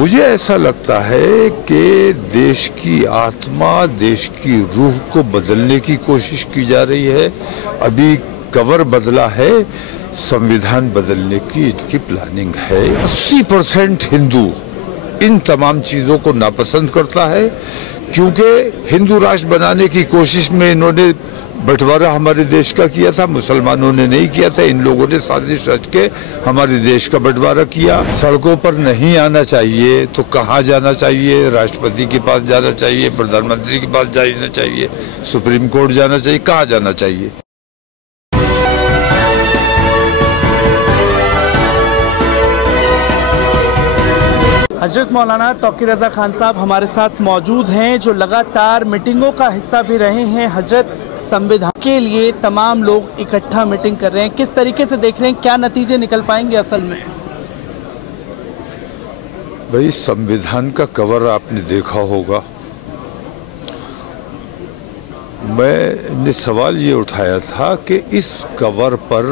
मुझे ऐसा लगता है कि देश की आत्मा, देश की रूह को बदलने की कोशिश की जा रही है। अभी कवर बदला है, संविधान बदलने की इसकी प्लानिंग है। 80% हिंदू इन तमाम चीजों को नापसंद करता है, क्योंकि हिंदू राष्ट्र बनाने की कोशिश में इन्होंने बंटवारा हमारे देश का किया था, मुसलमानों ने नहीं किया था। इन लोगों ने साजिश रच के हमारे देश का बंटवारा किया। सड़कों पर नहीं आना चाहिए तो कहाँ जाना चाहिए? राष्ट्रपति के पास जाना चाहिए, प्रधानमंत्री के पास जाना चाहिए, सुप्रीम कोर्ट जाना चाहिए, कहाँ जाना चाहिए? हजरत मौलाना तौक़ीर रज़ा खान साहब हमारे साथ मौजूद हैं, जो लगातार मीटिंगों का हिस्सा भी रहे हैं। हजरत, संविधान के लिए तमाम लोग इकट्ठा मीटिंग कर रहे हैं, किस तरीके से देख रहे हैं, क्या नतीजे निकल पाएंगे असल में? भाई, संविधान का कवर आपने देखा होगा। मैंने सवाल ये उठाया था कि इस कवर पर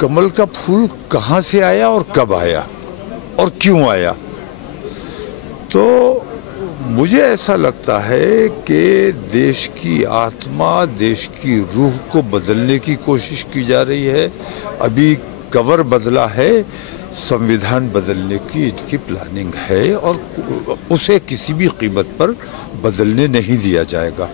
कमल का फूल कहाँ से आया और कब आया और क्यों आया। तो मुझे ऐसा लगता है कि देश की आत्मा, देश की रूह को बदलने की कोशिश की जा रही है। अभी कवर बदला है, संविधान बदलने की इसकी प्लानिंग है और उसे किसी भी कीमत पर बदलने नहीं दिया जाएगा।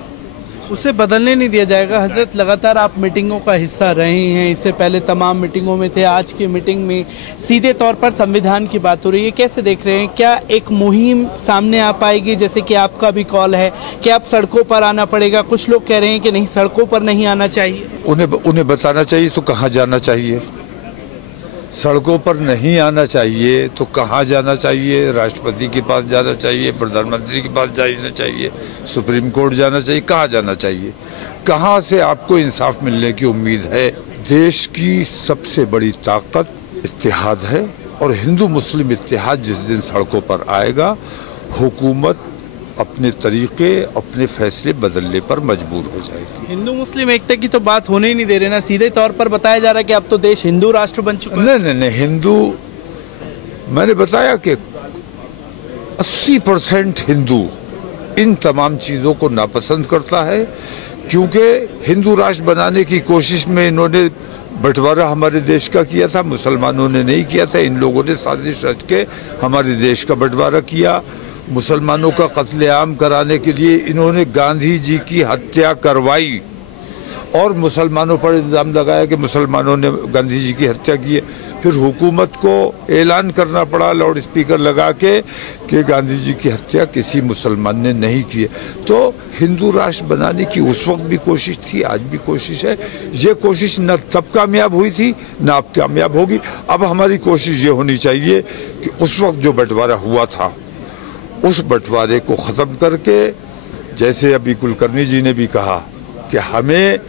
उसे बदलने नहीं दिया जाएगा। हजरत, लगातार आप मीटिंगों का हिस्सा रहे हैं, इससे पहले तमाम मीटिंगों में थे, आज की मीटिंग में सीधे तौर पर संविधान की बात हो रही है, कैसे देख रहे हैं? क्या एक मुहिम सामने आ पाएगी, जैसे कि आपका भी कॉल है कि आप सड़कों पर आना पड़ेगा? कुछ लोग कह रहे हैं कि नहीं, सड़कों पर नहीं आना चाहिए। उन्हें बताना चाहिए तो कहाँ जाना चाहिए? सड़कों पर नहीं आना चाहिए तो कहाँ जाना चाहिए? राष्ट्रपति के पास जाना चाहिए, प्रधानमंत्री के पास जाना चाहिए, सुप्रीम कोर्ट जाना चाहिए, कहाँ जाना चाहिए? कहाँ से आपको इंसाफ मिलने की उम्मीद है? देश की सबसे बड़ी ताकत इत्तेहाद है और हिंदू मुस्लिम इत्तेहाद जिस दिन सड़कों पर आएगा, हुकूमत अपने तरीके, अपने फैसले बदलने पर मजबूर हो जाएगी। हिंदू मुस्लिम एकता की तो बात होने ही नहीं दे रहे ना, सीधे तौर पर बताया जा रहा है कि अब तो देश हिंदू राष्ट्र बन चुका है। नहीं, हिंदू, मैंने बताया कि 80% हिंदू इन तमाम चीजों को नापसंद करता है, क्योंकि हिंदू राष्ट्र बनाने की कोशिश में इन्होंने बंटवारा हमारे देश का किया था, मुसलमानों ने नहीं किया था। इन लोगों ने साजिश रच के हमारे देश का बंटवारा किया। मुसलमानों का कत्लेआम कराने के लिए इन्होंने गांधी जी की हत्या करवाई और मुसलमानों पर इल्ज़ाम लगाया कि मुसलमानों ने गांधी जी की हत्या की है। फिर हुकूमत को ऐलान करना पड़ा लाउड स्पीकर लगा के कि गांधी जी की हत्या किसी मुसलमान ने नहीं की है। तो हिंदू राष्ट्र बनाने की उस वक्त भी कोशिश थी, आज भी कोशिश है। ये कोशिश न तब कामयाब हुई थी, न अब कामयाब होगी। अब हमारी कोशिश ये होनी चाहिए कि उस वक्त जो बंटवारा हुआ था, उस बंटवारे को ख़त्म करके, जैसे अभी कुलकर्णी जी ने भी कहा कि हमें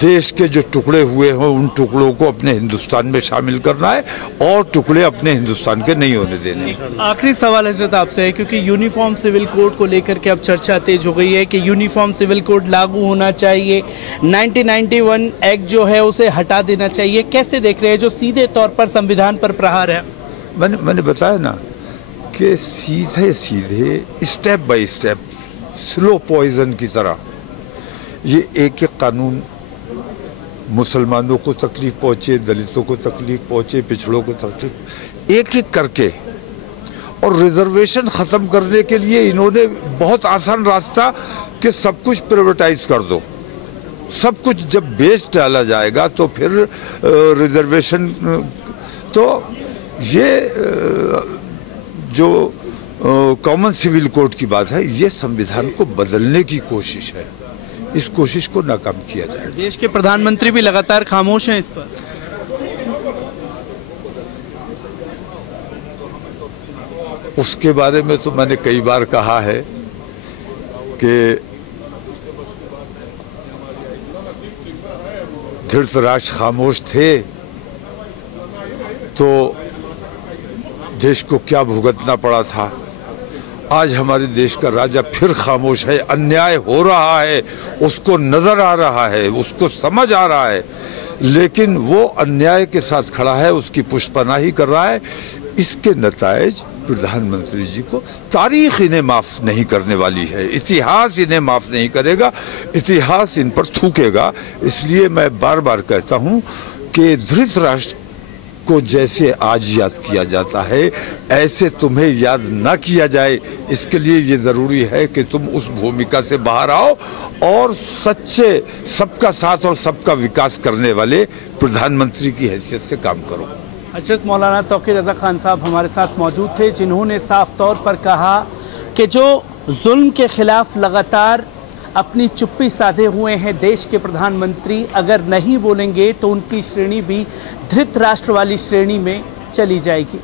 देश के जो टुकड़े हुए हों उन टुकड़ों को अपने हिंदुस्तान में शामिल करना है और टुकड़े अपने हिंदुस्तान के नहीं होने देने। आखिरी सवाल हजरत आपसे है, क्योंकि यूनिफॉर्म सिविल कोड को लेकर के अब चर्चा तेज हो गई है कि यूनिफॉर्म सिविल कोड लागू होना चाहिए, 1991 एक्ट जो है उसे हटा देना चाहिए। कैसे देख रहे हैं जो सीधे तौर पर संविधान पर प्रहार है? मैंने बताया ना कि सीधे step by step, slow poison की तरह ये एक कानून मुसलमानों को तकलीफ पहुंचे, दलितों को तकलीफ पहुंचे, पिछड़ों को तकलीफ, एक एक करके। और रिजर्वेशन ख़त्म करने के लिए इन्होंने बहुत आसान रास्ता कि सब कुछ प्राइवेटाइज कर दो। सब कुछ जब बेच डाला जाएगा तो फिर रिजर्वेशन, तो ये जो कॉमन सिविल कोड की बात है, ये संविधान को बदलने की कोशिश है। इस कोशिश को नाकाम किया जाए। देश के प्रधानमंत्री भी लगातार खामोश हैं इस पर। उसके बारे में तो मैंने कई बार कहा है कि धृतराष्ट्र खामोश थे तो देश को क्या भुगतना पड़ा था। आज हमारे देश का राजा फिर खामोश है। अन्याय हो रहा है, उसको नजर आ रहा है, उसको समझ आ रहा है, लेकिन वो अन्याय के साथ खड़ा है, उसकी पुष्पनाही कर रहा है। इसके नतायज प्रधानमंत्री जी को तारीख इन्हें माफ नहीं करने वाली है, इतिहास इन्हें माफ नहीं करेगा, इतिहास इन पर थूकेगा। इसलिए मैं बार बार कहता हूं कि धृतराष्ट्र को जैसे आज याद किया जाता है ऐसे तुम्हें याद ना किया जाए। इसके लिए ये ज़रूरी है कि तुम उस भूमिका से बाहर आओ और सच्चे सबका साथ और सबका विकास करने वाले प्रधानमंत्री की हैसियत से काम करो। हजरत मौलाना तौक़ीर रज़ा खान साहब हमारे साथ मौजूद थे, जिन्होंने साफ तौर पर कहा कि जो जुल्म के खिलाफ लगातार अपनी चुप्पी साधे हुए हैं देश के प्रधानमंत्री, अगर नहीं बोलेंगे तो उनकी श्रेणी भी धृतराष्ट्र वाली श्रेणी में चली जाएगी।